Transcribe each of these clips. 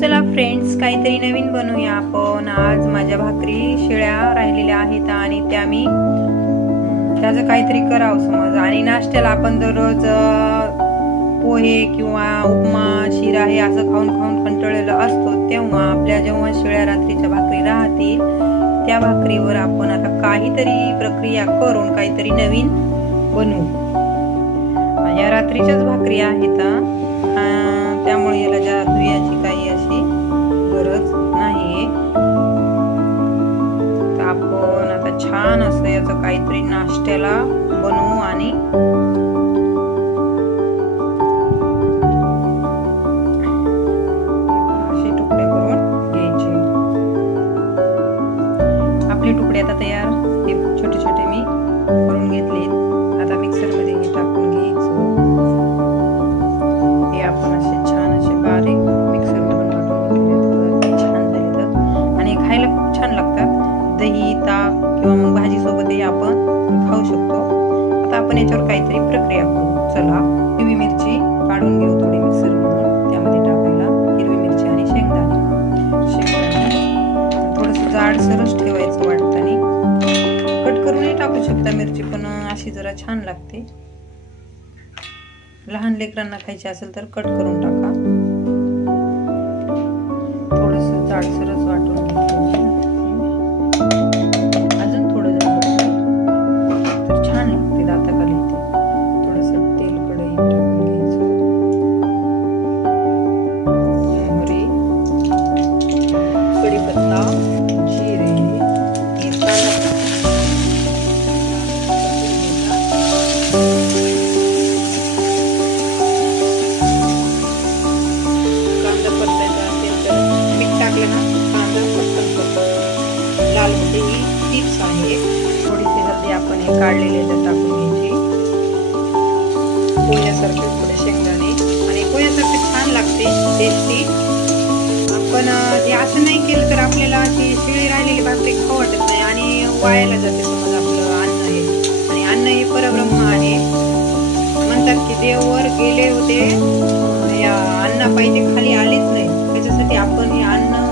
चला फ्रेंड्स, काहीतरी नवीन बनवूया आपण। आज माझ्या भाकरी शिळ्या राहिलेल्या आहेत आणि त्या मी त्याचं काहीतरी करावं समज। आणि नाश्त्याला आपण दररोज पोहे किंवा उपमा शिरा हे असं खाऊन खाऊन कंटाळलेलो असतो, तेव्हा आपल्या जेव्हा शिळ्या रात्रीच्या भाकरी राहतील त्या भाकरीवर आपण आता काहीतरी प्रक्रिया करून काहीतरी नवीन बनवू। या रात्रीच्याच भाकरी आहेत, त्यामुळे याला जादू याची काही अशी गरज नाही। तर आपण आता छान असं याचं काहीतरी नाश्त्याला बनवू आणि असे तुकडे करून घ्यायचे। आपले तुकडे आता तयार, हे छोटे छोटे मी करून घेतले। आता मिक्सर मध्ये हे टाकून घ्यायचं। हे आपण असे छान असे बारीक मिक्सर मधून वाटून घेतले, छान झाले तर आणि खायला खूप छान लागतात। दही ताक किंवा मग भाजी सोबत हे आपण खाऊ शकतो। आता आपण याच्यावर काहीतरी प्रक्रिया करू। चला, हिरवी मिरची काढून घेऊ थोडी मिक्सर मधून, त्यामध्ये टाकायला हिरवी मिरची आणि शेंगदाणे थोडंसं जाडसरच ठेवायचं वाटतानी। कट करूनही टाकू शकता मिरची, पण अशी जरा छान लागते। लहान लेकरांना खायची असेल तर कट करून टाका। थोडंसं जाडसरच वाटून अजून थोडं जाड तर छान लागते दाताखाली। थोडंसं तेल कढईत टाकून घ्यायचं। मोहरी, कढीपत्ता, जिरे, लाल होते ही टिप्स आहे। थोडीशी हळदी आपण हे काढलेले टाकून घ्यायची। पोह्यासारखे थोडे शेंगदाणे आणि पोह्यासारखे छान लागते टेस्टी। आपण हे असं नाही केलं तर आपल्याला अशी शिळी राहिलेली भाकरी खाऊ वाटत नाही आणि वायाला जाते समज आपलं अन्न हे। आणि अन्न हे परब्रह्म आहे, म्हणतात की देव वर गेले होते, या अन्नापायी ते खाली आलेच नाही। त्याच्यासाठी आपण हे अन्न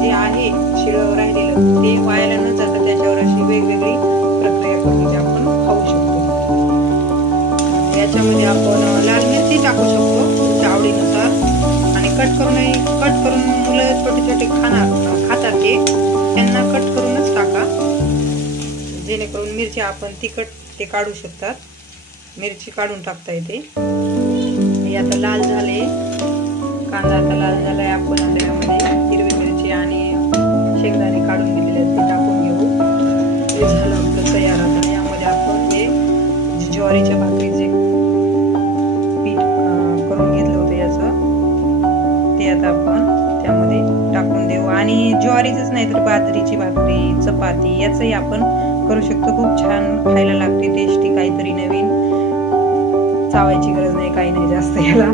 जे आहे शिळं राहिलेलं ते वायाला न जाता त्याच्यावर अशी वेगवेगळी प्रक्रिया करून आपण खाऊ शकतो। याच्यामध्ये आपण लाल मिरची टाकू शकतो तुमच्या आवडीनुसार। आणि कट करून मुलं छोटे छोटे खातात त्यांना कट करूनच टाका, जेणेकरून मिरची आपण तिखट ते काढू शकतात। मिरची काढून टाकता येते। हे आता लाल झाले, कांदा आता लाल झालाय। आपण आता यामध्ये हिरवी मिरची आणि शेंगदाणे काढून घेतलेले ते टाकून घेऊ। हे झालं आपलं तयार। आता यामध्ये आपण हे ज्वारीच्या भाकरीचे पीठ करून घेतलं होतं याचं, ते आता आपण त्यामध्ये टाकून देऊ। आणि ज्वारीचंच नाही तर बाजरीची भाकरी, चपाती याचंही आपण करू शकतो। खूप छान खायला लागते, टेस्टी, काहीतरी नवीन। चावायची गरज नाही, काही नाही जास्त। याला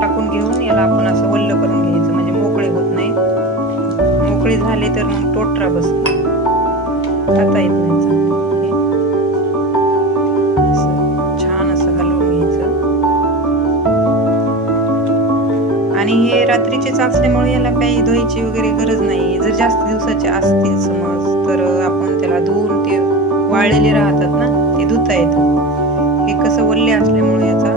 टाकून घेऊन याला आपण असं वल्ल करून घ्यायचं, म्हणजे मोकळे होत नाही। मोकळे झाले तर मग टोटरा बसतो, खाता येत नाही चांगले। छान असं हलवून घ्यायचं। आणि हे रात्रीचेच असल्यामुळे याला काही धुवायची वगैरे गरज नाही। जर जास्त दिवसाचे असतील समज तर आपण त्याला धुवून, ते वाळलेले राहतात ना, ते धुता येतं। हे कसं वल्ले असल्यामुळे याचा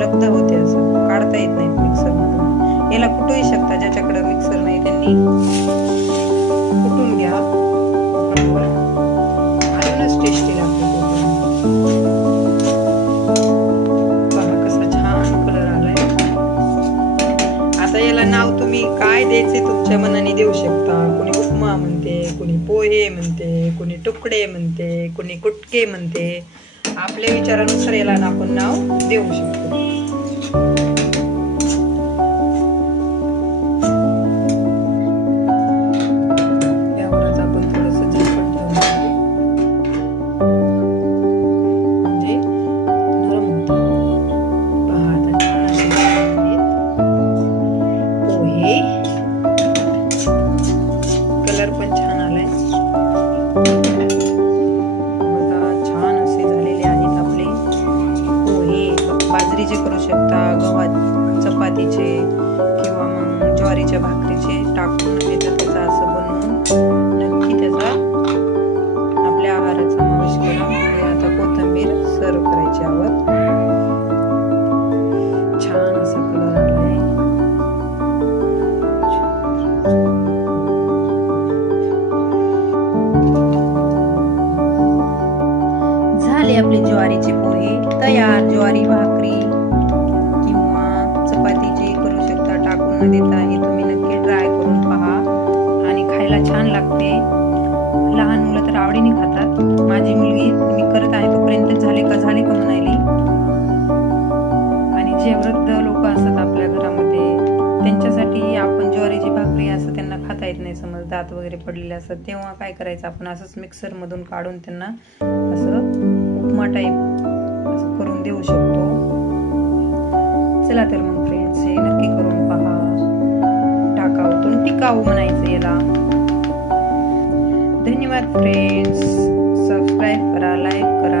लगदा होते, असं काढता येत नाही मिक्सर मधून। याला कुटूही शकता, ज्याच्याकडे मिक्सर नाही त्यांनी कुटून घ्या। अजूनच टेस्टी लागते। बघा कसा छान कलर आलाय। आता याला नाव तुम्ही काय द्यायचे तुमच्या मनाने देऊ शकता। कोणी उपमा म्हणते, कोणी पोहे म्हणते, कोणी तुकडे म्हणते, कोणी कुटके म्हणते। आपल्या विचारानुसार याला आपण नाव देऊ शकतो। यावरच आपण थोडंसं झटपट घेऊन म्हणजे नरम होतं। पहा आता छान असे पोहे, कलर पण छान आलाय। बाजरीचे करू शकता, गव्हात चपातीचे किंवा मग ज्वारी ज्वारीच्या भाकरीचे टाकून देतात त्याचा असं बनवून नक्की त्याचा आपल्या आहारात समावेश करा. आता कोथिंबीर सर्व करायची यावर. छान असा कलर आलाय. झाले आपले ज्वारीचे पोहे तयार. ज्वारी भाकरी किंवा चपाती जे करू शकता टाकून न देता हे तुम्ही नक्की ट्राय करून पहा आणि खायला छान लागते. लहान मुलं तर आवडीने खातात. माझी मुलगी मी करत आहे तोपर्यंत झाले का म्हणाली. आणि जे वृद्ध लोक असतात आपल्या घरामध्ये त्यांच्यासाठी आपण ज्वारीची भाकरी असं त्यांना खाता येत नाही, समज दात वगैरे पडलेले असतात, तेव्हा काय करायचं आपण असंच मिक्सर मधून काढून त्यांना असं उपमा टाईप असं करून देऊ शकतो. चला तर मग फ्रेंड्स हे नक्की करून पहा. टाकाऊतून टिकाऊ म्हणायचं याला. धन्यवाद फ्रेंड्स. सबस्क्राईब करा, लाईक करा.